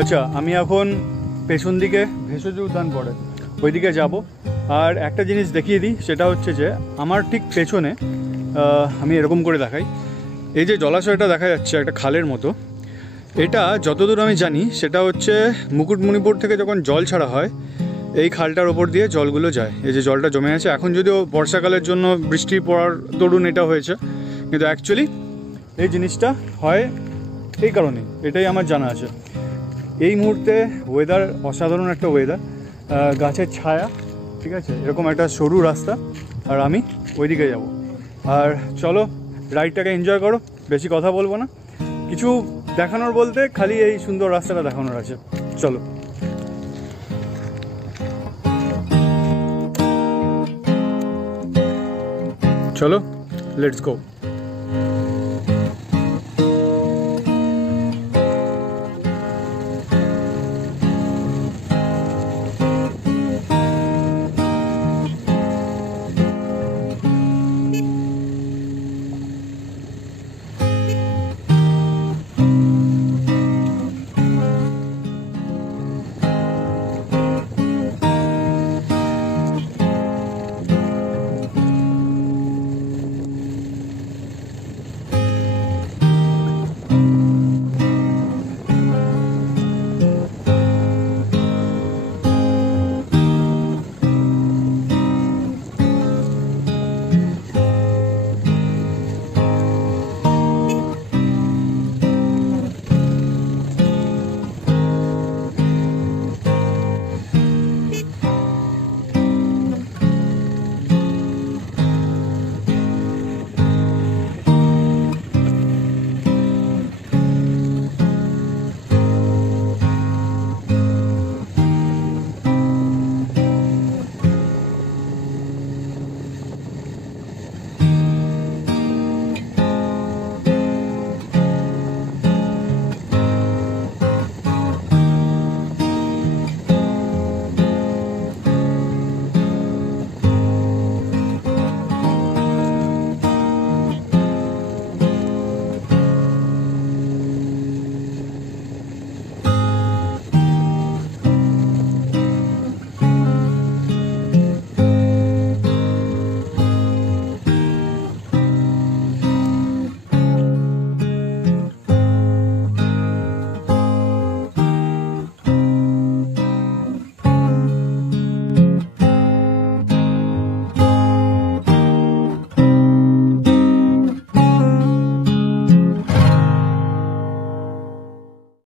আচ্ছা, আমি এখন পেছন দিকে ভেষজ উদ্যান পড়ে ওইদিকে যাব। আর একটা জিনিস দেখিয়ে দিই, সেটা হচ্ছে যে আমার ঠিক পেছনে আমি এরকম করে দেখাই, এই যে জলাশয়টা দেখা যাচ্ছে একটা খালের মতো, এটা যতদূর আমি জানি সেটা হচ্ছে মুকুটমণিপুর থেকে যখন জল ছাড়া হয় এই খালটার ওপর দিয়ে জলগুলো যায়। এই যে জলটা জমে আছে, এখন যদিও বর্ষাকালের জন্য বৃষ্টি পড়ার দরুন এটা হয়েছে, কিন্তু অ্যাকচুয়ালি এই জিনিসটা হয় এই কারণেই, এটাই আমার জানা আছে। এই মুহূর্তে ওয়েদার অসাধারণ একটা ওয়েদার, গাছের ছায়া, ঠিক আছে, এরকম একটা সরু রাস্তা, আর আমি ওইদিকে যাব। আর চলো রাইডটাকে এনজয় করো, বেশি কথা বলবো না, কিছু দেখানোর বলতে খালি এই সুন্দর রাস্তাটা দেখানোর আছে। চলো চলো, লেটস গো।